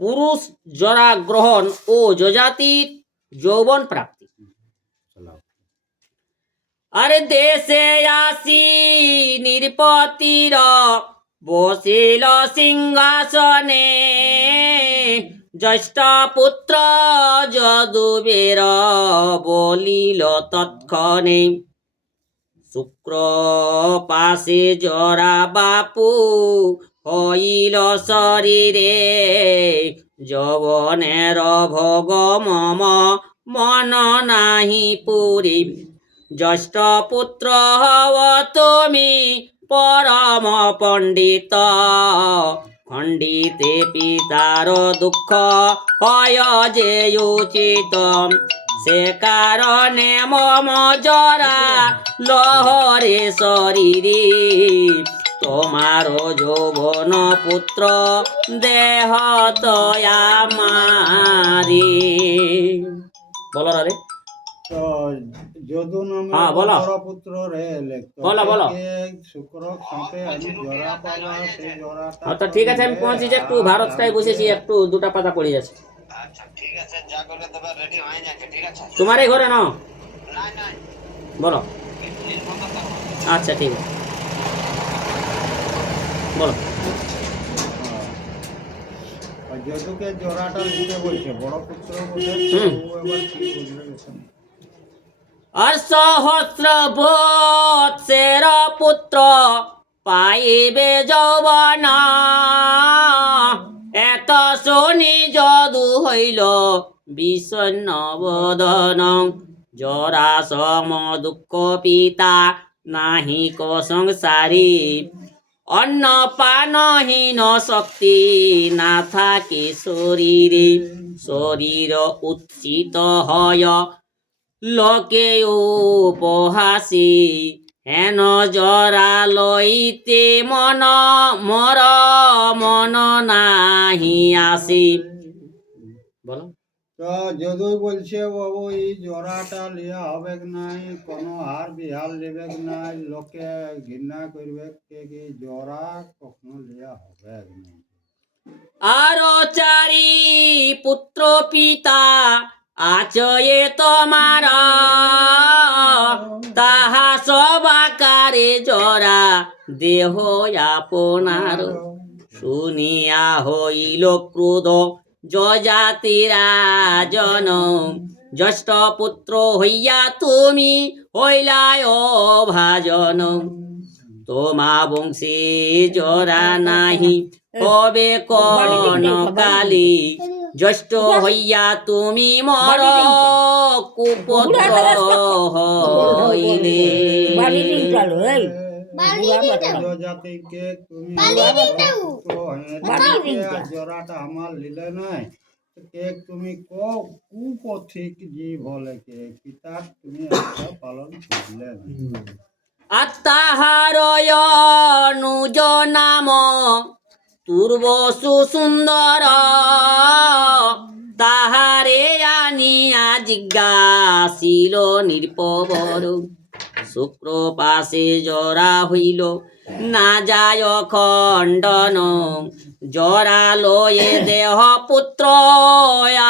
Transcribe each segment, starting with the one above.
পুরুষ জরা গ্রহণ ও যজাতির যৌবন প্রাপ্তি। আরে দেশে আসি নির্পতির বসিল সিংহাসনে, জ্যেষ্ঠ পুত্র যদুবীর বলিল তৎক্ষণে, শুক্র পাশে জরা বাপু হইল শরীরে, যৌবনের ভোগ মম মন নাহি পুরি, জ্যেষ্ঠ পুত্র হও তুমি পরম পণ্ডিত, খণ্ডিতে পিতার দুঃখ হয় যে উচিত, সে কারণে মম জরা লহরে শরীরে, তোমার যৌবন পুত্র দেহ তয়া মারি। বলো রে। তো যদু নামে हाँ, बोलो। পুত্র রে লেখতো बोलो बोलो। শুক্র সাপে আমি জরা পালা সেই জরাটা তো ঠিক আছে, আমি পৌঁছে যে একটু ভারতটাই বসেছি, একটু দুটা পাতা পড়ে যাচ্ছে। আচ্ছা ঠিক আছে, যা করলে তবে রেডি হয়ে যাচ্ছে, ঠিক আছে? তোমার এই ঘরে না? না না, বলো। নির্বন্ধ করবো। আচ্ছা ঠিক আছে, বলো। যদুকে জরাটা দিতে বলছে বড় পুত্র বলে, হুম। ও এবার কি বুঝবে গেছেন? আর সহস্র বৎসের পুত্র পাইবে যৌবন, এত শুনি যদু হইল বিষণ্ণ বদন, জরা সম দুঃখ পিতা নাহি কো সংসারী, অন্ন পানহীন শক্তি না থাকে শরীরে, শরীর উচ্চিত হয় লোকে উপহাসি, হেন জরা লইতে মন মর মন নাহি আসি। বলো। তো যদুই বলছে বাবু এই জরাটা লিয়া হবে নাই, কোনো আর বিহার নেবে নাই, লোকে ঘৃণা করবে কে কি জরা কখনো লিয়া হবে নাই। আরো চারি পুত্র পিতা আচয়ে তোমার, তাহা সবাকারে জরা দেহ আপনার, শুনিয়া হইল ক্রোধ যজাতিরাজন, জ্যেষ্ঠ পুত্র হইয়া তুমি হইলায় অভাজন, তোমা বংশে জরা নাহি হবে কোন কালি, জ্যেষ্ঠ হইয়া তুমি মর কুপুত্র হইলে। জাতিকে তুমি জরাটা আমার লিলে নাই, কে তুমি কুপথিক জীব হলে কে পিতার তুমি একটা পালন করলে নাই। আত্মাহার অনুজ নাম তুর্বসু সুন্দর, তাহারে আনিয়া জিজ্ঞাসিল নির্পবর, শুক্র পাশে জরা হইল না যায় খণ্ডন, জরা লয়ে দেহ পুত্র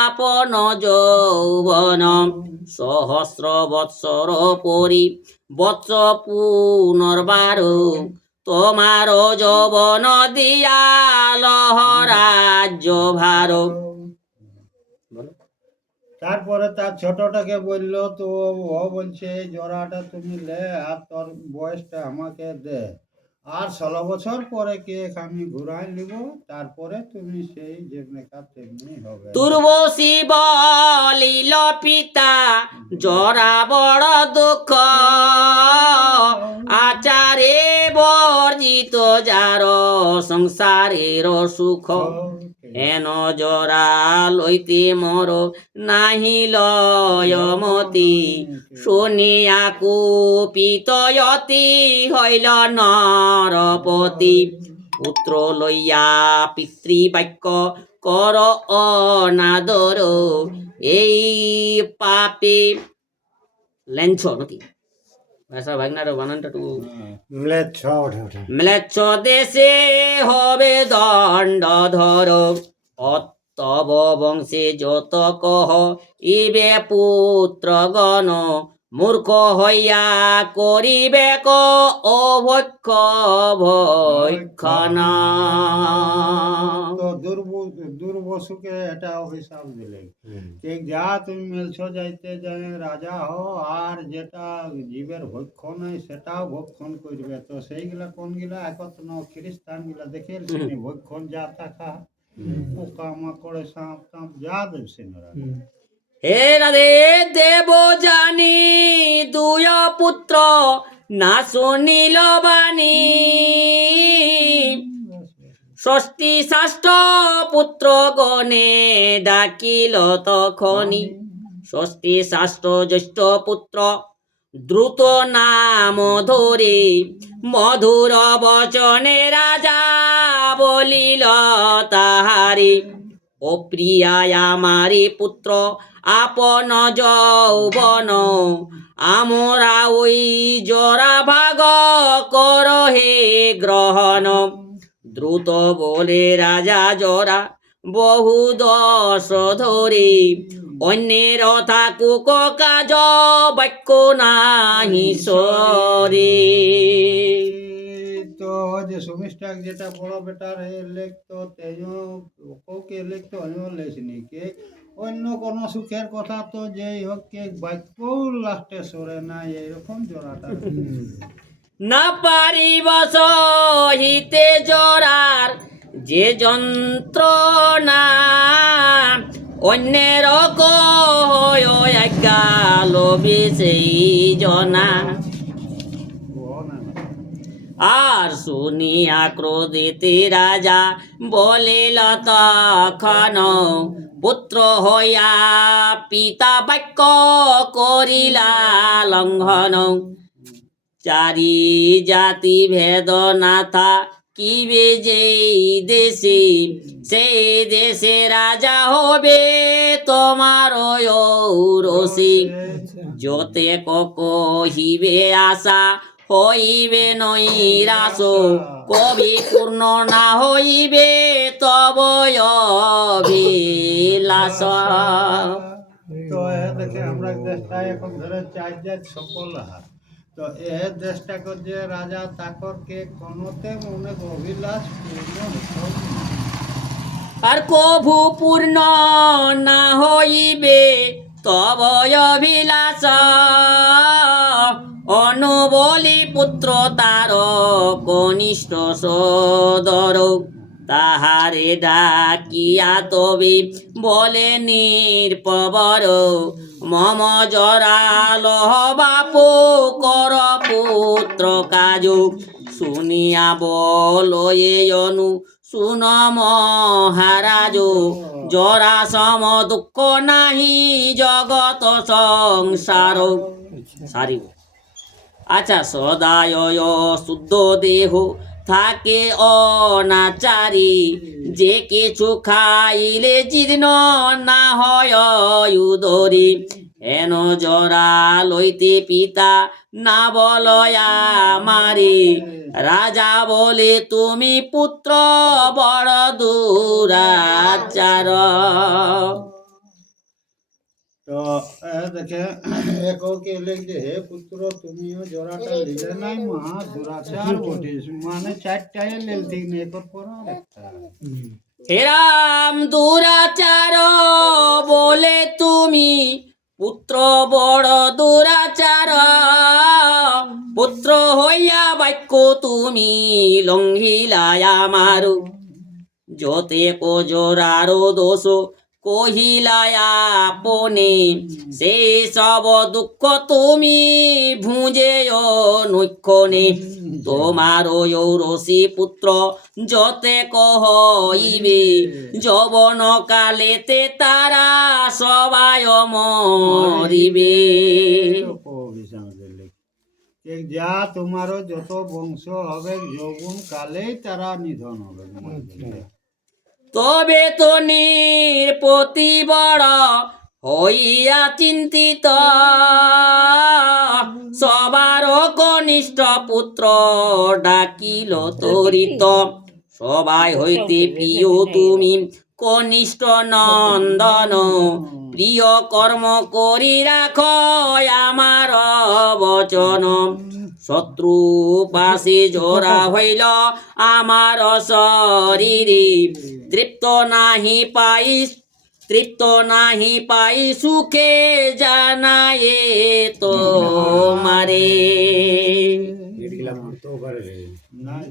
আপন যৌবন, সহস্র বৎসর পরি বৎস পুনর্বার, তোমার যৌবন দিয়া লহরাজ্য ভার। তারপরে তার ছোটটাকে বললো, তো ও বলছে জরাটা তুমি লে আর তোর বয়সটা আমাকে দে, আর 16 বছর পরে কেক আমি ঘুরাই নিব, তারপরে তুমি সেই যেমনি কাজ তেমনি হবে। তুর্বশী বলিল পিতা জরা বড় দুঃখ, আচারে বর্জিত যার সংসারের সুখ, হেন জরা লইতে মর নাহি লয়মতি, শুনিয়া কুপিতয়তি হইল নরপতি, পুত্র লইয়া পিতৃবাক্য কর অনাদর, এই পাপে লেঞ্ছ নাকি ভাষা ভাগনার বানানটা একটু ম্লেচ্ছ দেশে হবে দণ্ড ধর, অত্য তব বংশে যত কহ ইবে পুত্রগণ মূর্খ হইয়া করিবে ক অভক্ষ ভক্ষণা। তো দুর্বসুকে এটা অভিশাপ দিলে যে যা তুমি মেলছ যাইতে যাই রাজা হও, আর যেটা জীবের ভক্ষণ হয় সেটাও ভক্ষণ করবে। তো সেইগুলা কোনগুলা একত্র খ্রিস্টান গুলা দেখে ভক্ষণ যা থাকা পোকা মাকড়ে সাপ টাপ যা দেবছে না। হে রাধে দেব জানি দুয় পুত্র না শুনিল বাণী, ষষ্ঠী ষষ্ঠ পুত্র গণে ডাকিল তখনি। ষষ্ঠী ষষ্ঠ জ্যেষ্ঠ পুত্র দ্রুত নাম ধরে মধুর বচনে রাজা বলিল তাহারি। ও প্রিয়ায় আমারি পুত্র আপন যৌবন, আমরা ওই জরা ভাগ কর হে গ্রহণ। দ্রুত বলে রাজা জরা বহু দশ ধরে, অন্যের থাকুক কাজ বাক্য নাহি সরে। তো যে সুমিষ্টাক যেটা বড় বেটার লিখতো ওকে লিখতো লেখনি কে অন্য কোন সুখের কথা তো যেই হোক কে বাক্য লাস্টে সরে না, এইরকম জোড়াটা না পারিব সহিতে জরার যে যন্ত্রণা, অন্যের গেল সেই জনা। আর শুনিয়া ক্রোধিতে রাজা বলিল তখন, পুত্র হইয়া পিতা বাক্য করিলা লঙ্ঘন। চারি জাতি ভেদ নাথা কিবে যেই দেশে, সেই দেশে রাজা হবে তোমার ঔরসী। যতে কহিবে আশা হইবে নৈরাস, কবি পূর্ণ না হইবে তব অভিলাষ। তো এ দেখে আমরা দেশটা এখন ধরে চার জাত সকল হাত। তো এ দেশটা যে রাজা তাকরকে কোনতে মনে অভিলাষ পূর্ণ হতো না। আর কভু পূর্ণ না হইবে তব অভিলাষ, অনুবলি পুত্র তার কনিষ্ঠ সদর। তাহারে ডাকিয়া তবে বলে নির্পবর, মম জরাল বাপ কর পুত্র কাজ। শুনিয়া বল এ অনু শুন মহারাজ, জরা সম দুঃখ নাহি জগত সংসার। সারিব আচ্ছা, সদায় শুদ্ধ দেহ থাকে অনাচারী, যে কিছু খাইলে জীর্ণ না হয় উদরে। হেন জরা লইতে পিতা না বলয়া মারে, রাজা বলে তুমি পুত্র বড় দুরাচার। তো দেখে এককে লিখছে হে পুত্র তুমিও জোড়াটা লিখে নাই মহা দুরাচার বটিস, মানে চারটায় লিখতে একর পর একটা। হেরাম দুরাচার বলে তুমি পুত্র বড় দুরাচার, পুত্র হইয়া বাক্য তুমি লঙ্ঘিলায় আমার। যতে কোজরার দোষ কহিলায় আপনে, সে সব দুঃখ তুমি ভুঁজে নৈক্ষণে। তোমার ঔরসী পুত্র যতে কহিবে, যৌবন কালেতে তারা সবাই মরিবে। যা তোমারও যত বংশ হবে যৌবন কালেই তারা নিধন হবে। তবে তো নিরপতি বড় হইয়া চিন্তিত, সবার কনিষ্ঠ পুত্র ডাকিল তরিত। সবাই হইতে প্রিয় তুমি কনিষ্ঠ নন্দন প্রিয় কর্ম করি রাখ আমার বচন শত্রু পাশে জোড়া হইল আমার শরীরে তৃপ্ত নাহি পাই সুখে জানায়ে তোমারে। নাই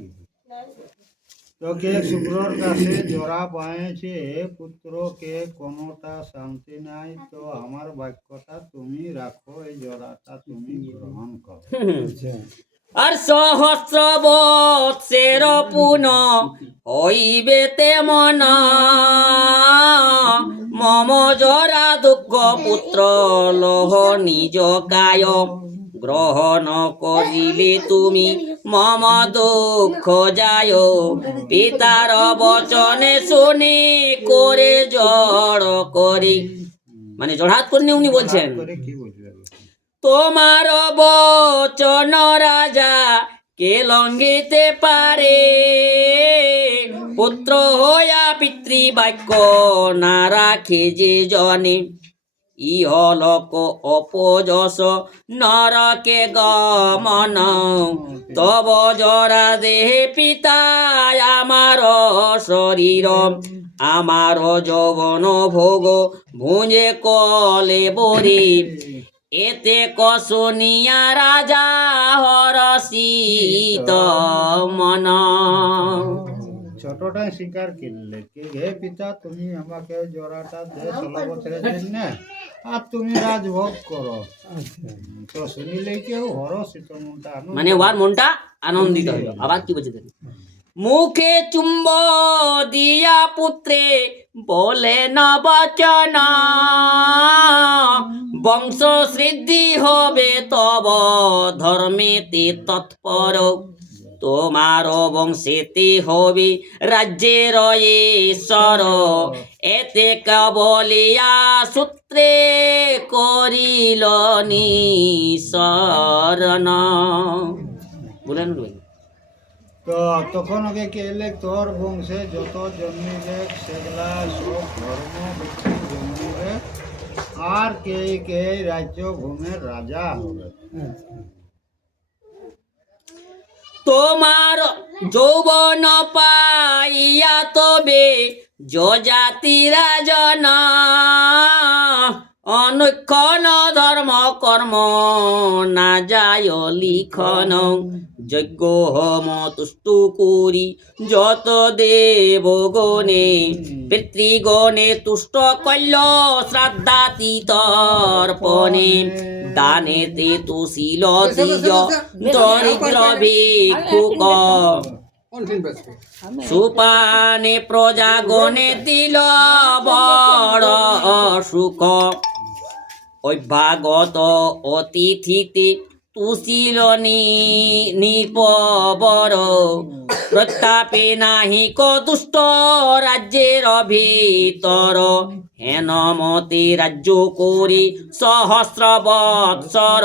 তো কে শুক্রর কাছে জোড়া পাইছে পুত্রকে কোনোটা শান্তি নাই, তো আমার বাক্যটা তুমি রাখো, এই জোড়াটা তুমি গ্রহণ করো। আর সহস্র বৎসের পুন হইবে তেমন মম জরা দুঃখ পুত্র লহ নিজ কায় গ্রহণ করিলে তুমি মম দুঃখ যায় পিতার বচনে শুনি করে জড় করি। মানে জড়হাত করে উনি বলছেন করে কি বুঝলে? তোমার বচন রাজা কে লঙ্ঘিতে পারে পুত্র হইয়া পিতৃবাক্য না রাখে যে জনে ইহলোক অপযশ নরকে গমন তব জরা দেহে পিতা আমার শরীর আমার যৌবন ভোগ ভুঁজে কলে বরে এতে কসনিয়া রাজা হরসিত মন। ছোটটাই স্বীকার করলে কি, হে পিতা তুমি আমাকে জোড়াটা দে 16 বছরের জন্য, আর তুমি রাজভোগ করো। তো শুনিলে কেউ হরষিত মনটা আনন্দ। মানে ওর মনটা আনন্দিত হইল। আবার কি বলছে দেখুন, মুখে চুম্ব দিয়া পুত্রে বলে বচন বংশ সিদ্ধি হবে তব ধর্মেতে তৎপর তোমার বংশেতে হবে রাজ্যের ঈশ্বর এতে কেবলিয়া সূত্রে করিল নিঃসরণ। বলেন তো তখন ওকে কেলে তোর বংশে যত জন্মিলে সেগুলা সব ধর্ম ব্যক্তি জন্মিবে, আর কে কে রাজ্য ভূমের রাজা হবে। তোমার যৌবন পাইয়া তবে যজাতি রাজন অনুক্ষণ ধর্ম কর্ম না যায় লিখন যজ্ঞ হোম তুষ্টু করি যত দেবগণে পিতৃগণে তুষ্ট কল্য শ্রাদ্ধাতীতর্পণে দানেতে তুশীল দ্বিজ দরিদ্র ভিক্ষুক সুপানে প্রজাগণে দিল বড় সুখ অভ্যাগত অতিথিতে তুশীল নিপবর প্রতাপে নাহি দুষ্ট রাজ্যের ভিতর হেনমতে রাজ্য করি সহস্র বৎসর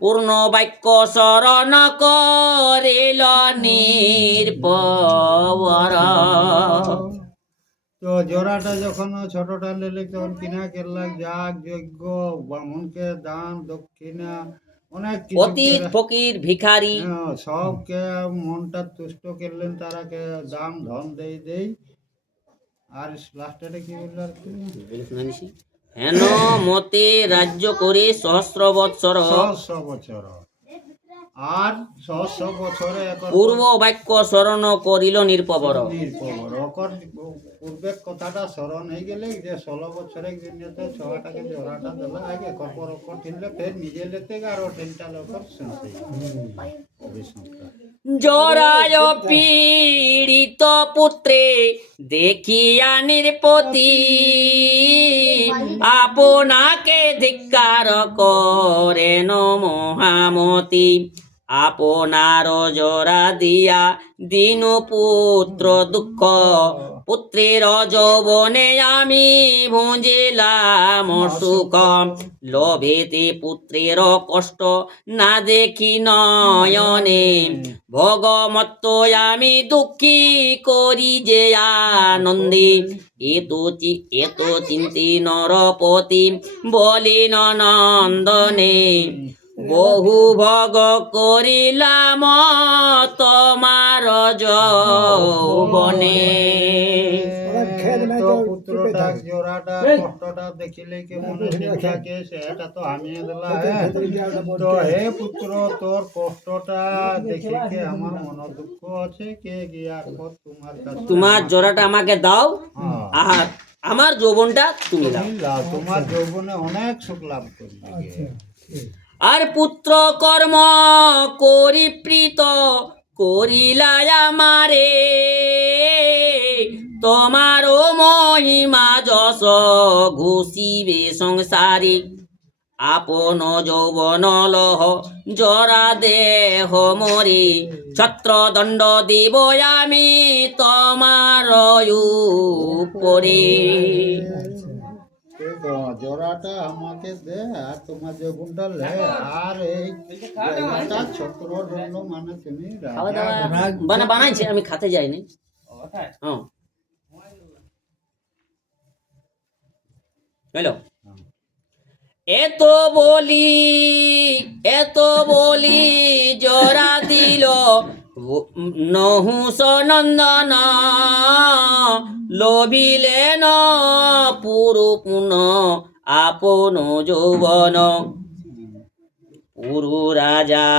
পূর্ণ বাক্য শরণ করিল নির্পবর। তো জোড়াটা যখন ছোটটা নিলে তখন কিনা কেরলা যাগ যজ্ঞ ব্রাহ্মণকে দান দক্ষিণা অনেক কিছু অতীত ফকির ভিখারি সবকে মনটা তুষ্ট করলেন, তারাকে দাম ধন দেই। আর লাস্টে কি বললো আর কি, হেন মতে রাজ্য করে সহস্র বৎসর 600 বছর, আর 600 বছরে পূর্ব বাক্য স্মরণ করিল নির্পবর। পূর্বে কথাটা স্মরণ হয়ে গেলে যে 16 বছরের জন্য তো ছটাকে জোড়াটা দিল আগে কপর ঠিনলে ফের নিজে লেতে আর ঠিনটা লোক জরায় পীড়িত পুত্রে দেখিয়া নির্পতি আপনাকে ধিক্কার করেন মহামতি আপনার জরা দিয়া দিন পুত্র দুঃখ পুত্রের যৌবনে আমি ভুঁজিলাম সুখ, লোভেতে পুত্রের কষ্ট না দেখি নয়নে, ভগমত্ত আমি দুঃখী করি যে আনন্দে, এত চিন্তি নরপতি বলিন নন্দনে, বহু ভোগ করিলাম তোমার যৌবনে। তো পুত্রটা জোড়াটা কষ্টটা দেখিলে কি মনে থাকে সেটা তো আমি দিলা। তো হে পুত্র, তোর কষ্টটা দেখে আমার মন দুঃখ আছে, কে গিয়া তোমার কাছে তোমার জোড়াটা আমাকে দাও, হ্যাঁ, আর আমার যৌবনটা তুমি দাও। তুমি লাও, তোমার যৌবনে অনেক সুখ লাভ করবে। আর পুত্র কর্ম করি প্রীত করিলাই আমারে, তোমারও মহিমা যশ ঘুষিবে সংসারে, আপন যৌবন লহ জরা দেহ মরে, ছত্র দণ্ড দিব আমি তোমার উপরে। জোড়াটা আমাকে দে আর তোমার যৌবনটা লে, আর এই জায়গাটা ছত্র দণ্ড মানে তুমি খাওয়া দাওয়া রাজা বানাইছে, আমি খাতে যাইনি। হ্যাঁ, হ্যালো। এত বলি জরা দিল নহুষ নন্দন, লোভিলেন পুরুপুন আপন যৌবন, পুরু রাজা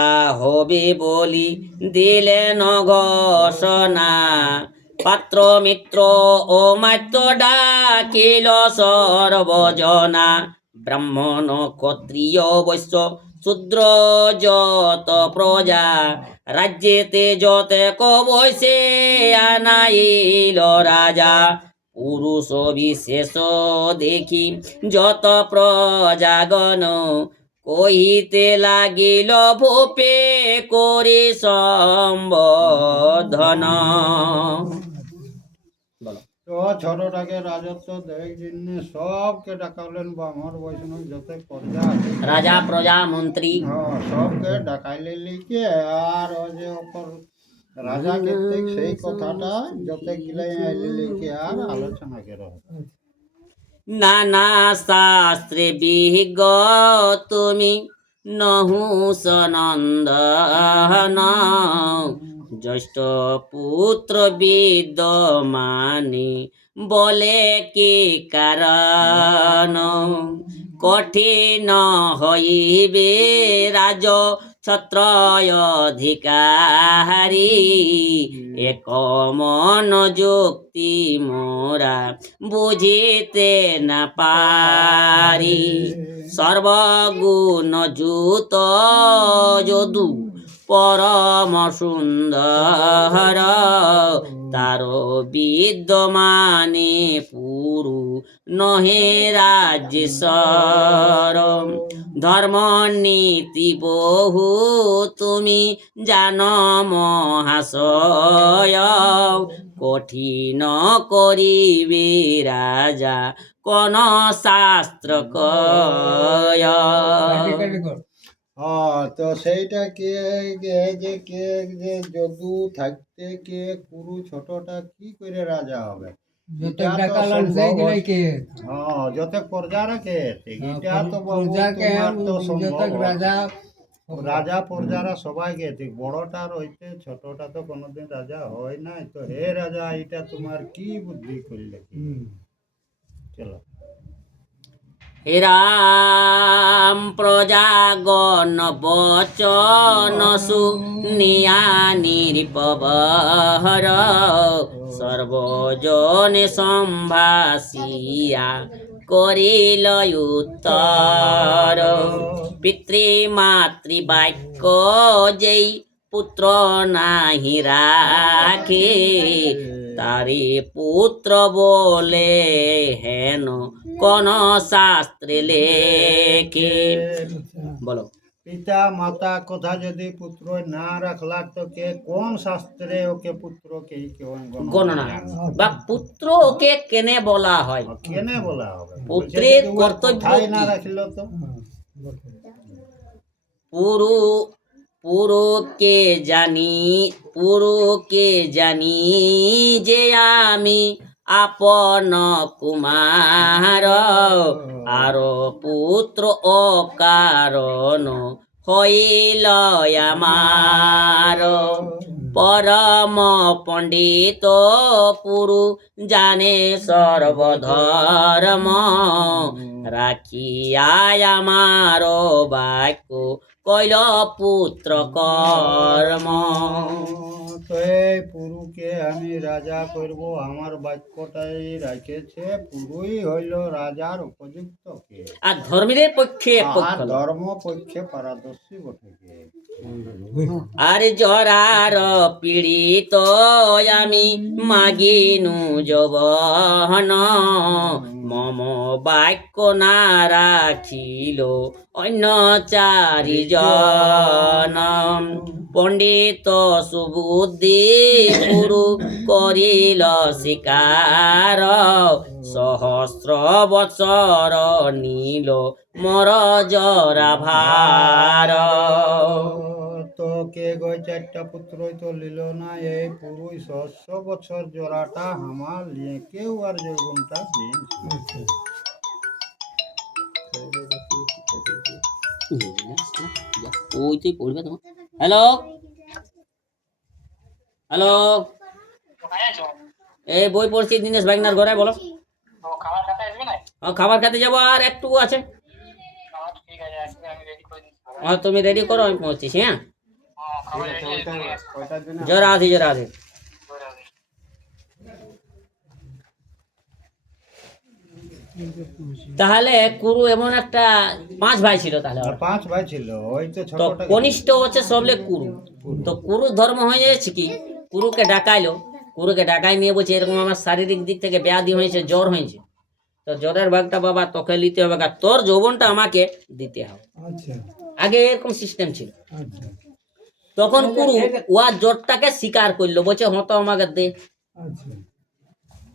হবে বলি দিলেন ঘোষণা, পাত্র মিত্র ও মাত্র ডাকিল সর্বজনা, ব্রাহ্মণ ক্ষত্রিয় বৈশ্য শূদ্র যত প্রজা, রাজ্যেতে যতে কবৈশে আনাইল রাজা, পুরুষ বিশেষ দেখি যত প্রজাগণ, কহিতে লাগিল ভূপে করি সম্বোধন। বলো। তো ছোটটাকে রাজত্ব দেখ জন্য সবকে ডাকালেন, ব্রাহ্মণ বৈষ্ণব যত প্রজা আছে, রাজা প্রজা মন্ত্রী হ্যাঁ, সবকে ডাকাইলে লিখে, আর ওই যে অপর রাজা ক্ষেত্রে সেই কথাটা যত গিলে আইলে লিখে আর আলোচনা করে। নানা শাস্ত্রে বিজ্ঞ তুমি নহুষ নন্দন, জ্যেষ্ঠ পুত্র বিদ্যমানে বলে কি কারণ, কঠিন হইবে রাজ ছত্রয় অধিকারী, এক মন যুক্তি মোরা বুঝিতে না পারি, সর্বগুণ যুত যদু পরম সুন্দর, তার বিদ্যমানে পুরু নহে রাজ্যেশ্বর, ধর্ম নীতি বহু তুমি জান মহাশয়, কঠিন করিবে রাজা কোন শাস্ত্র কয়। তো সেইটা কে যে যদু থাকতে কে কুরু ছোটটা কি করে রাজা হবে? এটা তো সম্ভব। হ্যাঁ, যত প্রজা রাখে এটা তো বাবু তোমার তো সম্ভব। রাজা প্রজারা সবাইকে ঠিক, বড়টা রইতে ছোটটা তো কোনোদিন রাজা হয় নাই। তো হে রাজা, এটা তোমার কি বুদ্ধি করলে? চলো। হে রাম প্রজাগণ বচন শুনিয়া নিরপবর, সর্বজনে সম্ভাসিয়া করিল উত্তর, পিতৃমাতৃ বাক্য যেই পুত্র নাহি রাখে, তারে পুত্র বলে হেন কোন শাস্ত্রে লেখে। বলো। পিতা মাতা কথা যদি পুত্র না রাখলা তো কে কোন শাস্ত্রে ওকে পুত্র কে গণনা বা পুত্র ওকে কেনে বলা হয়, কেনে বলা হবে? পুত্রের বলছে যদি ওর কর্তব্য কথাই না কি? রাখিল তো পুরু পুরুকে জানি, পুরুকে জানি যে আমি আপন কুমার, আর পুত্র অকারণ হইল আমার। পরম পণ্ডিত পুরু জানে সর্বধর্ম, রাখিয়া আমার বাক্য কইল পুত্র কর্ম। তো এই পুরুকে আমি রাজা করব, আমার বাক্যটাই রাখেছে, পুরুই হইল রাজার উপযুক্ত কে? আর ধর্মীদের পক্ষে এক পক্ষ আর হলো। ধর্ম পক্ষে পারদর্শী বটে কে? আর জরার পীড়িত আমি মাগিনু যবন, মম বাক্য না রাখিল অন্য চারিজন। পণ্ডিত সুবুদ্ধি পুরু করিল শিকার, সহস্র বৎসর নীল মর জরা ভার। তো কে গো চারটা পুত্রই তো লিল না, এই পুরুষ 600 বছর জোড়াটা হামার লিয়ে কেউ আর যৌবনটা দিয়েছে। ওইটাই পড়বে তোমার। হ্যালো হ্যালো, এই বই পড়ছি দিনেশ ভাইনার ঘরে, বলো। খাবার খেতে যাবো, আর একটু আছে। তুমি রেডি করো, আমি পৌঁছছি। হ্যাঁ, কয়টার জন্য? জরা আধি জরা আধি। তাহলে কুরু এমন একটা 5 ভাই ছিল তাহলে ওরা। 5 ভাই ছিল, ওই তো তো ছোটটা কনিষ্ঠ হচ্ছে সবলে কুরু। তো কুরু ধর্ম হয়ে যাচ্ছে কি, কুরুকে ডাকাইলো, কুরুকে ডাকাই নিয়ে বলছে এরকম আমার শারীরিক দিক থেকে ব্যাধি হয়েছে, জ্বর হয়েছে, তো জ্বরের ভাগটা বাবা তোকে নিতে হবে, আর তোর যৌবনটা আমাকে দিতে হবে। আগে এরকম সিস্টেম ছিল। তখন কুরু ওয়ার জ্বরটাকে স্বীকার করলো, বলছে হতো আমাকে দে,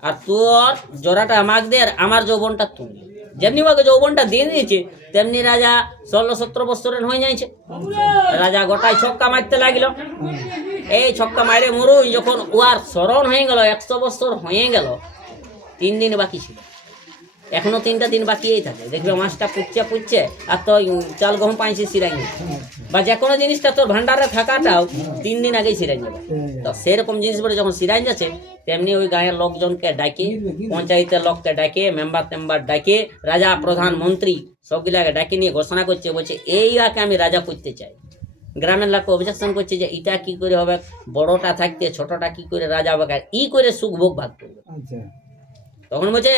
আর তোর জোড়াটা আমাকে দে, আর আমার যৌবনটা তুমি। যেমনি ওকে যৌবনটা দিয়ে দিয়েছে, তেমনি রাজা 16-17 বছরের হয়ে যাইছে। রাজা গোটায় ছক্কা মারতে লাগলো। এই ছক্কা মারে মরুই যখন ওয়ার স্মরণ হয়ে গেল, 100 বছর হয়ে গেল, 3 দিন বাকি ছিল, এখনো 3টা দিন বাকিই থাকে। দেখবে মাছটা পুচ্ছে আর তো চাল গহম পাইছে সিরাই নেই, বা যে কোনো জিনিসটা তোর ভান্ডারে থাকাটাও 3 দিন আগেই সিরাই যাবে। তো সেরকম জিনিস বলে যখন সিরাই যাচ্ছে, তেমনি ওই গাঁয়ের লোকজনকে ডাকে, পঞ্চায়েতের লোককে ডাকে, মেম্বার ডাকে, রাজা প্রধানমন্ত্রী সবগুলাকে ডাকে নিয়ে ঘোষণা করছে, বলছে এই আকে আমি রাজা করতে চাই। গ্রামের লোক অবজেকশন করছে যে এটা কি করে হবে, বড়টা থাকতে ছোটটা কি করে রাজা হবে, ই করে সুখ ভোগ ভাগ করবে। তখন বলছে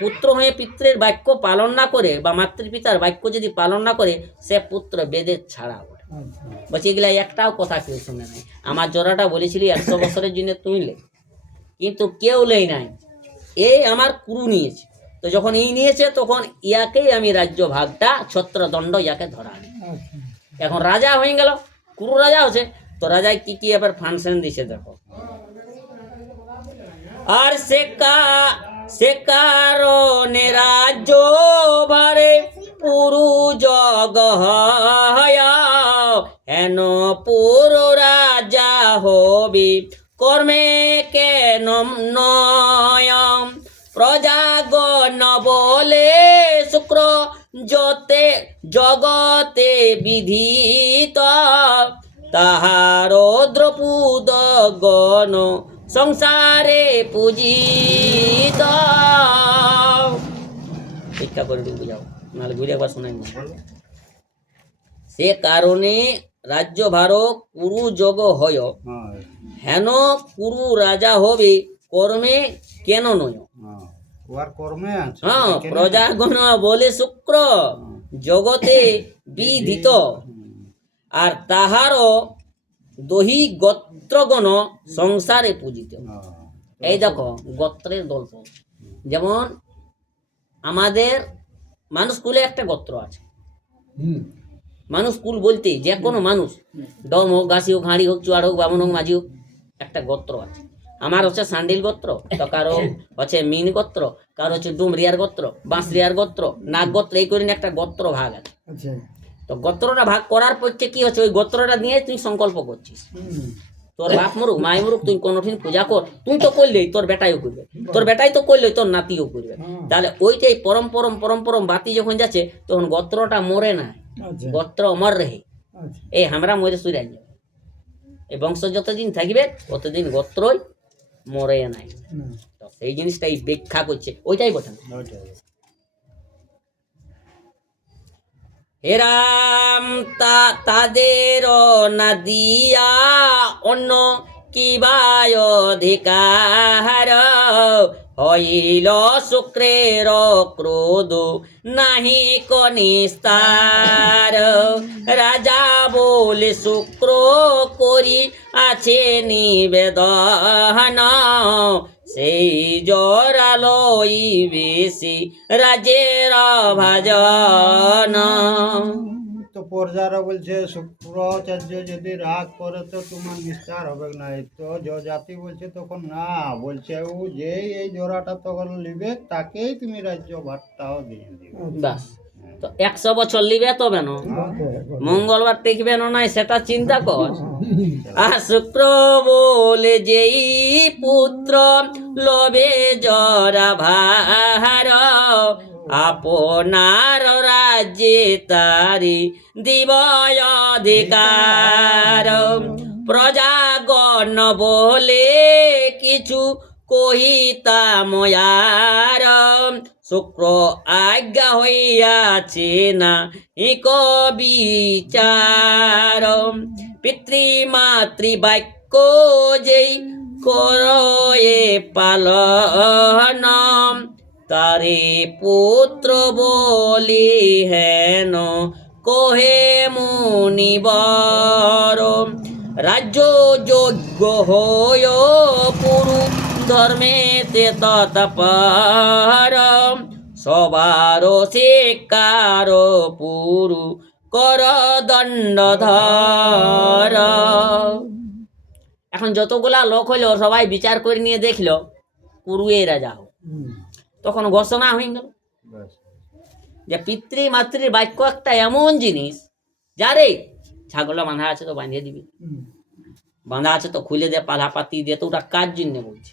পুত্র হয়ে পিতৃর বাক্য পালন না করে, বা মাতৃপিতার বাক্য যদি পালন না করে, সে পুত্র বেদের ছাড়া বলে। বলছে এগুলা একটাও কথা কেউ শুনে নাই। আমার জোড়াটা বলেছিলি 100 বছরের জন্য তুমি লে, কিন্তু কেউ লেই নাই, এই আমার কুরু নিয়েছে। তো যখন এই নিয়েছে, তখন ইয়াকেই আমি রাজ্য ভাগটা ছত্রদণ্ড ইয়াকে ধরা। এখন রাজা হয়ে গেল, কুরু রাজা হচ্ছে। তো রাজায় কি কি এবার ফাংশন দিছে দেখো। আর সে কারণে রাজ্য ভারে পুরু জগ হেন পুরু রাজা হবি কর্মে কেন নয়ম। প্রজাগণ বলে শুক্র জগতে বিধিত, তাহার দ্রৌপদ গণ সংসারে পূজিত। শিক্ষা করে দিন, বুঝাও, নাহলে ঘুরে একবার শোনাই না। সে কারণে রাজ্য ভার কুরু যোগ হয়, হেন কুরু রাজা হবে কর্মে কেন নয়। হ্যাঁ, প্রজাগণ বলে শুক্র জগতে বিধিত, আর তাহারও দহি গোত্রগণ সংসারে পূজিত। এই দেখো গোত্রের গল্প, যেমন আমাদের মানুষ কুলে একটা গোত্র আছে, মানুষ কুল বলতে যে কোনো মানুষ, ডম হোক, গাছি হোক, হাঁড়ি হোক, চুয়ার হোক, বামন হোক, মাঝি হোক, একটা গোত্র আছে। আমার হচ্ছে সান্ডিল গোত্র, তো কারো হচ্ছে মিন গোত্র, কারো হচ্ছে ডুমরিয়ার গোত্র, বাঁশরিয়ার গোত্র, নাগ গোত্র, এই করে একটা গোত্র ভাগ আছে। আচ্ছা তো গোত্রটা ভাগ করার পক্ষে কি হচ্ছে, ওই গোত্রটা নিয়ে তুই সংকল্প করছিস। তোর বাপ মরুক, মাই মরুক, তুই কোনোদিন পূজা কর, তুই তো করলেই তোর বেটাইও করবে, তোর বেটাই তো করলেই তোর নাতিও করবে। তাহলে ওইটাই পরম বাতি যখন যাচ্ছে, তখন গোত্রটা মরে না, আচ্ছা গোত্র অমর রেহে। আচ্ছা এই আমরা মরে সুরাই যাব, এই বংশ যতদিন থাকবে ততদিন গোত্রই মরে নাই। তো এই জিনিসটাই ব্যাখ্যা করছে, ওইটাই কথা। হেরাম তাদের না দিয়া অন্য কিবায় অধিকার, হইল শুক্রের ক্রোধ নাহি কনিস্তার। রাজা বলে শুক্র করি আছে নিবেদন, সেই জরালই বেশি রাজের ভাজন। তো পর্যারা বলছে শুক্রাচার্য যদি রাগ করে তো তোমার নিস্তার হবে না। তো জাতি বলছে তখন না, বলছে ও যে এই জোড়াটা তখন নিবে তাকেই তুমি রাজ্য ভাতটাও দিয়ে দিবে। বাস, তো 100 বছর লিবে তবে না, মঙ্গলবার টিকবে না নাই সেটা চিন্তা কর। আর শুক্র বলে যেই পুত্র লবে জরা ভার, আপনার রাজ্যে তারি দিব অধিকার। প্রজাগণ বলে কিছু কহিতা ময়ার, শুক্র আজ্ঞা হইয়াছে না ইক বিচার। পিতৃমাতৃ বাক্য যেই করয়ে পালন, তারে পুত্র বলি হেন কহে মুনিবর। রাজ্য যোগ্য হয় পুরু ধর্মেতে তৎপর, সবার শিকার পুরু কর দণ্ডধর। এখন যতগুলা লোক হইল সবাই বিচার করে নিয়ে দেখলো পুরুয়ে রাজা হোক, তখন ঘোষণা হয়ে গেল যে পিতৃ মাতৃর বাক্য একটা এমন জিনিস, যারে ছাগলটা বাঁধা আছে তো বাঁধিয়ে দিবি, বাঁধা আছে তো খুলে দে, পালা পাতি দিয়ে, তো ওটা কার জন্য বলছে,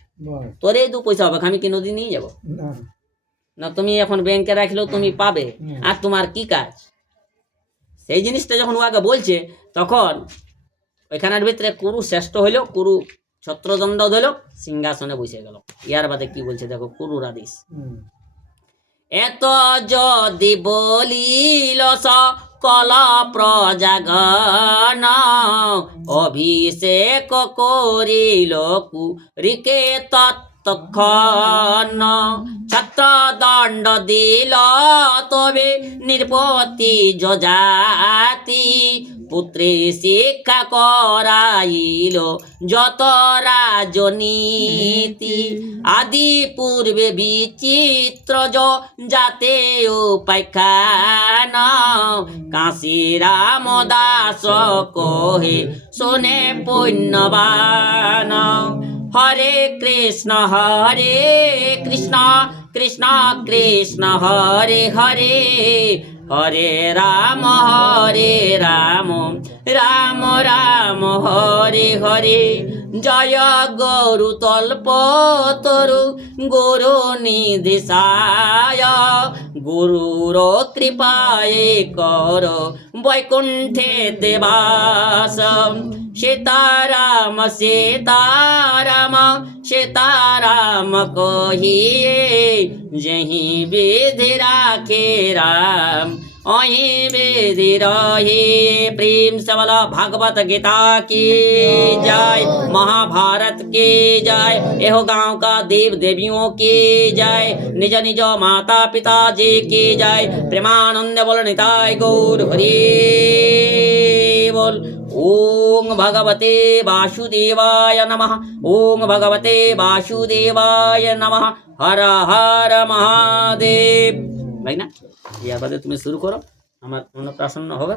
তোরে 2 পয়সা হবে, আমি কি নদী নিয়ে যাবো না? তুমি এখন ব্যাংকে রাখলেও তুমি পাবে, আর তোমার কি কাজ? সেই জিনিসটা যখন ওকে বলছে, তখন ওইখানের ভিতরে কুরু শ্রেষ্ঠ হইল, কুরু ছত্রদণ্ড দিল, সিংহাসনে বসে গেল। ইয়ার বাদে কি বলছে দেখো কুরুর আদেশ। এত যদি বলিল সকল প্রজাগণ, অভিষেক করিল কুরিকে তৎক্ষণ। ছত্র দণ্ড দিল তবে নির্পতি যজাতি, পুত্রে শিক্ষা করাইল যত রাজনীতি। আদি পূর্বে বিচিত্র যাতে উপাখ্যান, কাশী রামদাস কহে শোনে পুণ্যবান। হরে কৃষ্ণ কৃষ্ণ কৃষ্ণ হরে হরে, হরে রাম রাম রাম হরে হরে। জয় গরু তল্প তরু গুরু নিধিসায়, গুরুর কৃপায় কর বৈকুণ্ঠে দেবাস। সীতারাম সীতারাম সীতারাম কহিয়ে, जही विधि राखे राम अही विधि रहे। प्रेम से बोलो भागवत गीता की जय, महाभारत की जय, एहो गांव का देव देवियों की जय, निज निज माता पिता जी की जय। प्रेमानंद बोल निताय गौर हरि बोल। ओम भगवते वासुदेवाय नमः, ओम भगवते वासुदेवाय नमः। हर हर महादेव। भाई ना, ये आबादे तुम्हें शुरू करो, আমার অন্নপ্রাশন হবে।